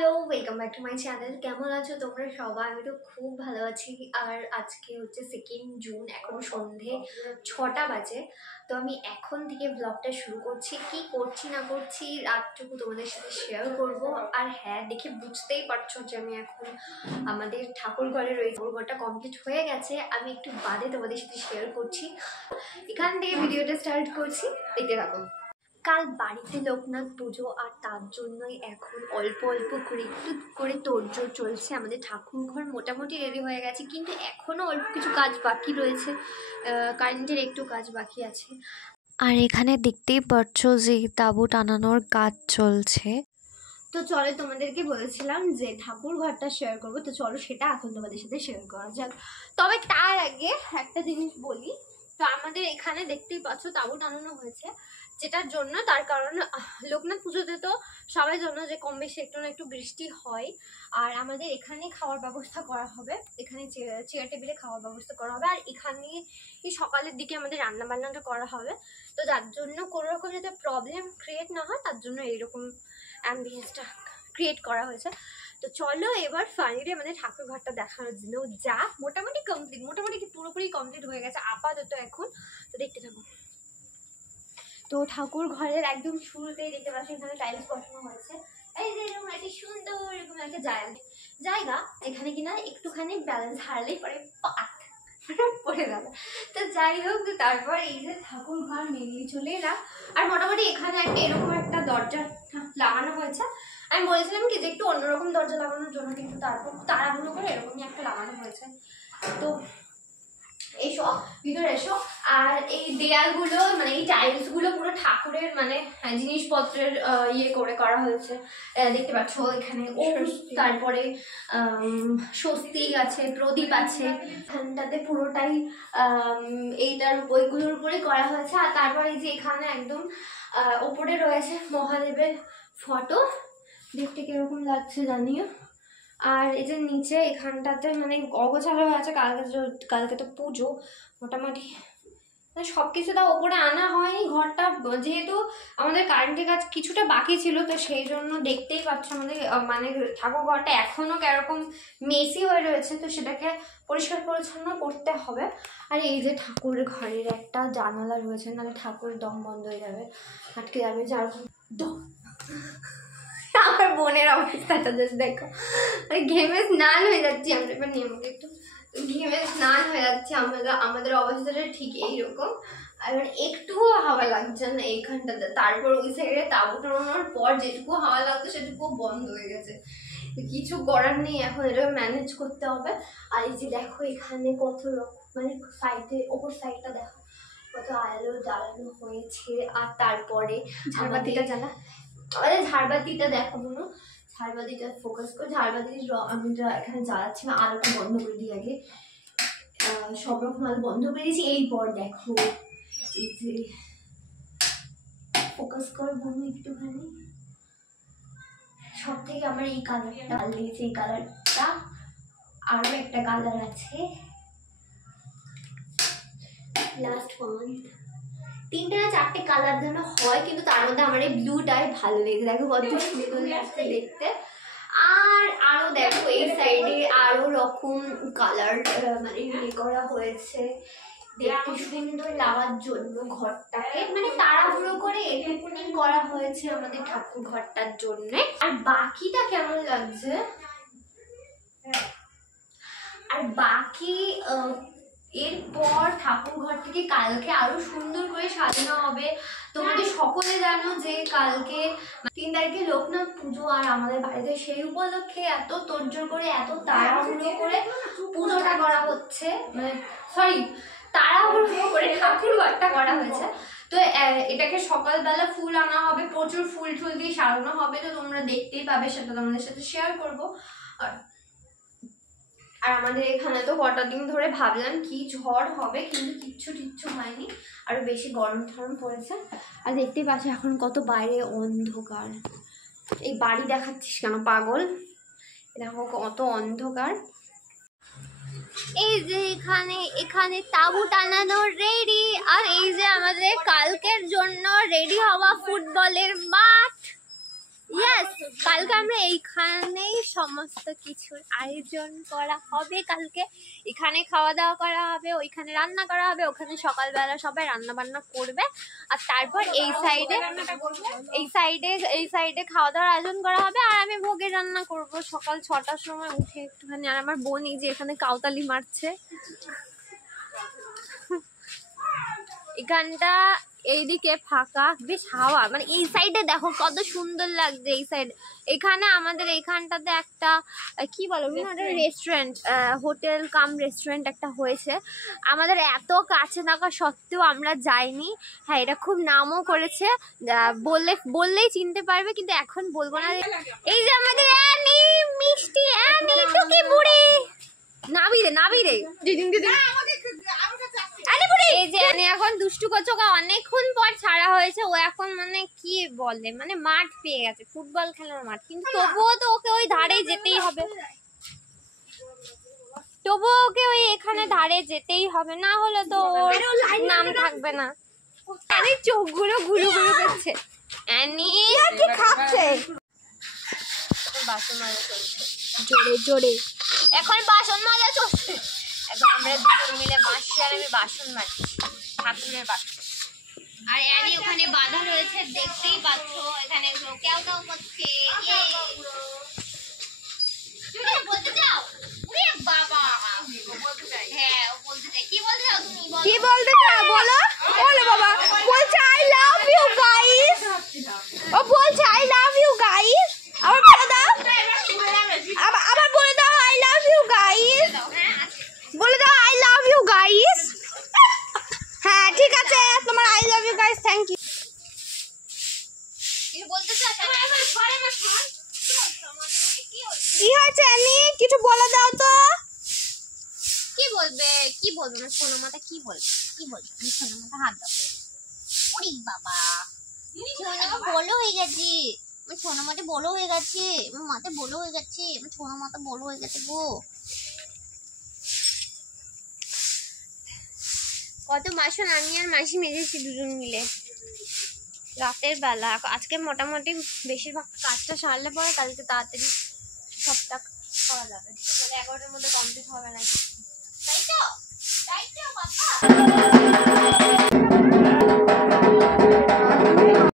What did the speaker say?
Hello, welcome back to my channel. কেমন আছো তোমরা সবাই? আমি তো খুব ভালো আছি। আর আজকে হচ্ছে 2 জুন, এখন সন্ধে 6টা বাজে। তো আমি এখন থেকে ব্লগটা শুরু করছি। কি করছি না করছি রাতটুকু তোমাদের সাথে শেয়ার করব। আর হ্যাঁ, দেখে বুঝতেই পারছো যে আমি এখন আমাদের ঠাকুর ঘরে রয়েছি। ঠাকুর ঘরটা কমপ্লিট হয়ে গেছে, আমি একটু বাদে তোমাদের সাথে শেয়ার করছি। এখান থেকে ভিডিওটা স্টার্ট করছি, দেখতে থাকো। কাল বাড়িতে লোকনাথ পুজো, আর তার জন্যই এখন অল্প অল্প করে একটু করে তোড়জোড় চলছে। আমাদের ঠাকুর ঘর মোটামুটি রেডি হয়ে গেছে, কিন্তু এখনও অল্প কিছু কাজ বাকি রয়েছে। কারেন্টের একটু কাজ বাকি আছে। আর এখানে দেখতেই পাচ্ছ যে তাঁবু টানানোর কাজ চলছে। তো চলো, তোমাদেরকে বলেছিলাম যে ঠাকুর ঘরটা শেয়ার করবো, তো চলো সেটা এখন তোমাদের সাথে শেয়ার করা যাক। তবে তার আগে একটা জিনিস বলি। তো আমাদের এখানে দেখতেই পাচ্ছ তাঁবু টানানো হয়েছে, যেটার জন্য তার কারণ লোকনাথ পুজোতে তো সবাই জানো যে কম বেশি একটু না একটু বৃষ্টি হয়। আর আমাদের এখানে খাওয়ার ব্যবস্থা করা হবে, এখানে চেয়ার টেবিলে খাওয়ার ব্যবস্থা করা হবে। আর এখানে এই সকালের দিকে আমাদের রান্না বান্নাটা করা হবে। তো যার জন্য কোনো রকম যাতে প্রবলেম ক্রিয়েট না হয়, তার জন্য এইরকম অ্যাম্বিয়েন্সটা ক্রিয়েট করা হয়েছে। তো চলো এবার ফাইনালি আমাদের ঠাকুর ঘরটা দেখানোর জন্য যা মোটামুটি কমপ্লিট, মোটামুটি পুরোপুরি কমপ্লিট হয়ে গেছে আপাতত এখন। তো দেখতে থাকো। তো ঠাকুর ঘরের একদম শুরুতেই দেখতে পাচ্ছি এখানে টাইলস বসানো হয়েছে। এই যে এরকম একটা সুন্দর এরকম একটা জায়গা এখানে কিনা একটুখানি ব্যালেন্স হারলেই পরে পাট পড়ে গেল। তো যাই হোক, তারপর এই যে ঠাকুর ঘর মেনলি চলে এলাম। আর মোটামুটি এখানে একটা এরকম একটা দরজা লাগানো হয়েছে। আমি বলেছিলাম কি যে একটু অন্যরকম দরজা লাগানোর জন্য, কিন্তু তারপর তাড়াহুড়ো করে এরকমই একটা লাগানো হয়েছে। তো এসো ভিতরে এসো। আর এই দেয়ালগুলো মানে এই টাইলস গুলো পুরো ঠাকুরের মানে জিনিসপত্রের ইয়ে করে করা হয়েছে। দেখতে পাচ্ছ এখানে তারপরে স্বস্তিক আছে, প্রদীপ আছে। এখানটাতে পুরোটাই এইটার ওইগুলোর উপরে করা হয়েছে। আর তারপর এই যে এখানে একদম ওপরে রয়েছে মহাদেবের ফটো, দেখতে কিরকম লাগছে জানিও। আর এই যে নিচে এখানটাতে মানে অগোছালো হয়ে আছে, কালকে তো পুজো। মোটামুটি সব কিছুটা ওপরে আনা হয়নি। ঘরটা যেহেতু আমাদের কারেন্টের কাজ কিছুটা বাকি ছিল, তো সেই জন্য দেখতেই পাচ্ছ আমাদের মানে ঠাকুর ঘরটা এখনো কিরকম মেসি হয়ে রয়েছে। তো সেটাকে পরিষ্কার পরিচ্ছন্ন করতে হবে। আর এই যে ঠাকুর ঘরের একটা জানালা রয়েছে, নাহলে ঠাকুর দম বন্ধ হয়ে যাবে, আটকে যাবে। যার দম আমার বোনের অবস্থাটা জাস্ট দেখো, ঘেমে স্নান হয়ে যাচ্ছি আমরা। এবার নিয়ে আমাকে একটু ঘেমে স্নান হয়ে যাচ্ছে আমাদের অবস্থাটা ঠিক এইরকম। আর একটুও হাওয়া লাগছে না এইখানটাতে। তারপর ওই সাইডে তাঁবু টানানোর পর যেটুকু হাওয়া লাগতো সেটুকু বন্ধ হয়ে গেছে। কিছু করার নেই, এখন এটা ম্যানেজ করতে হবে। আর এই যে দেখো এখানে কত রকম মানে সাইডে ওপর সাইডটা দেখো কত আলো জ্বালানো হয়েছে। আর তারপরে ঝাড়বাতিটা আমাদের ঝাড়বাতিটা দেখো বোনো, ঝাড়বাতিটা ফোকাস করে ঝাড়বাতির আমি এখানে জ্বালাচ্ছি না। আলোটা বন্ধ করে দিই আগে, সব রকম আলো বন্ধ করে দিয়েছি। এরপর দেখো এই যে ফোকাস কর বোনো একটুখানি। সব থেকে আমার এই কালারটা ভালো লেগেছে, এই কালারটা। আরো একটা কালার আছে, লাস্ট ওয়ান। 3টে না 4টে কালার যেন হয়, কিন্তু তার মধ্যে আমার এই ব্লুটাই ভালো লেগেছে। দেখো কত সুন্দর লাগছে দেখতে। আর আরো দেখো এই সাইডে আরো রকম কালার মানে ইয়ে করা হয়েছে দেখতে সুন্দর লাগার জন্য ঘরটাকে। মানে তাড়াহুড়ো করে এটুকুনি করা হয়েছে আমাদের ঠাকুর ঘরটার জন্য। আর বাকিটা কেমন লাগছে, আর বাকি এরপর ঠাকুর ঘরটিকে কালকে আরো সুন্দর করে সাজানো হবে। তোমাদের সকলে জানো যে কালকে 3 তারিখে লোকনাথ পুজো। আর আমাদের বাড়িতে সেই উপলক্ষে এত তোড়জোড় করে এত তাড়াহুড়ো করে পুজোটা করা হচ্ছে, মানে সরি তাড়াহুড়ো করে ঠাকুর ঘরটা করা হয়েছে। তো এটাকে সকালবেলা ফুল আনা হবে, প্রচুর ফুল টুল দিয়ে সাজানো হবে। তো তোমরা দেখতেই পাবে, সেটা তোমাদের সাথে শেয়ার করবো। আর আমাদের এখানে তো কটা দিন ধরে ভাবলাম কি ঝড় হবে, কিন্তু কিচ্ছু হয়নি। আরো বেশি গরম ঠরম পড়েছে। আর দেখতেই পাচ্ছি এখন কত বাইরে অন্ধকার। এই বাড়ি দেখাচ্ছিস কেন পাগল, দেখো কত অন্ধকার। এই যে এখানে তাঁবু টানানো রেডি। আর এই যে আমাদের কালকের জন্য রেডি হওয়া ফুটবলের মাঠ। ইয়েস, কালকে আমরা এইখানেই সমস্ত কিছুর আয়োজন করা হবে। কালকে এখানে খাওয়া দাওয়া করা হবে, ওইখানে রান্না করা হবে, ওখানে সকালবেলা সবাই রান্না বান্না করবে, আর তারপর এই সাইডে খাওয়া দাওয়ার আয়োজন করা হবে। আর আমি ভোগের রান্না করব সকাল 6টার সময় উঠে একটুখানি। আর আমার বোন এই যে এখানে কাউতালি মারছে। এখানটা এইদিকে ফাঁকা, বেশ হাওয়া, মানে এই সাইডে দেখো কত সুন্দর লাগছে। এই সাইড এখানে আমাদের এইখানটাতে একটা কি বলো রেস্টুরেন্ট, হোটেল কাম রেস্টুরেন্ট একটা হয়েছে। আমাদের এত কাছে থাকা সত্ত্বেও আমরা যাইনি। হ্যাঁ, এটা খুব নামও করেছে, বললেই চিনতে পারবে, কিন্তু এখন বলবো না। এই যে আমাদের অ্যানি, মিষ্টি অ্যানি, টুকি বুড়ি, নাবি রে এই যে এখন দুষ্টু কচকা অনেকক্ষণ পর ছাড়া হয়েছে। ও এখন মানে কি বলে, মানে মাঠ পেয়ে গেছে, ফুটবল খেলার মাঠ, কিন্তু তবুও তো ওকে ওই ধারে যেতেই হবে, এখানে ধারে যেতেই হবে, না হলে তো ওর নাম থাকবে না। আরে চোখগুলো গুলো গুলো করছে। অ্যানি কি খাচ্ছে? বাসন মাজা চলছে জোরে, এখন বাসন মাজা চলছে। এখন আমরা দুজন মিলে মাসি আর আমি বাসন মাজি, ঠাকুরের বাসন। আর অ্যানি ওখানে বাঁধা রয়েছে, দেখতেই পাচ্ছ। এখানে কেউ করছে। তুমি বলতে চাও? ওরে বাবা, হ্যাঁ ও বলতে চাই। কি বলতে চাও তুমি? কি বলতে চাও বলো? বলো বাবা। বলছে আই লাভ ইউ গাইস। ও বলছে আই লাভ ইউ গাইস। আবার বলে দাও, আবার বলে দাও আই লাভ ইউ গাইস। বলে দাও আই লাভ ইউ গাইস। হ্যাঁ ঠিক আছে, তোমার I love you guys, thank you. কি বলতে চাও? কি হয়েছে অ্যানি, কিছু বলে দাও তো। কি বলবে না সোনা মাতা, কি বলবে আমি সোনা মাতা হাত দাও। ওরে বাবা, সোনা মা বড় হয়ে গেছে, আমি সোনা মাতা বড় হয়ে গেছে, আমার মাথা বড় হয়ে গেছে, আমার সোনা মাতা বড় হয়ে গেছে গো। কত বাসন আমি আর মাসি মেজেছি দুজন মিলে রাতের বেলা। আজকে মোটামুটি বেশিরভাগ কাজটা সারলে পরে কালকে তাড়াতাড়ি সবটা করা যাবে, মানে 11টার মধ্যে কমপ্লিট হবে না, তাই তো বাবা।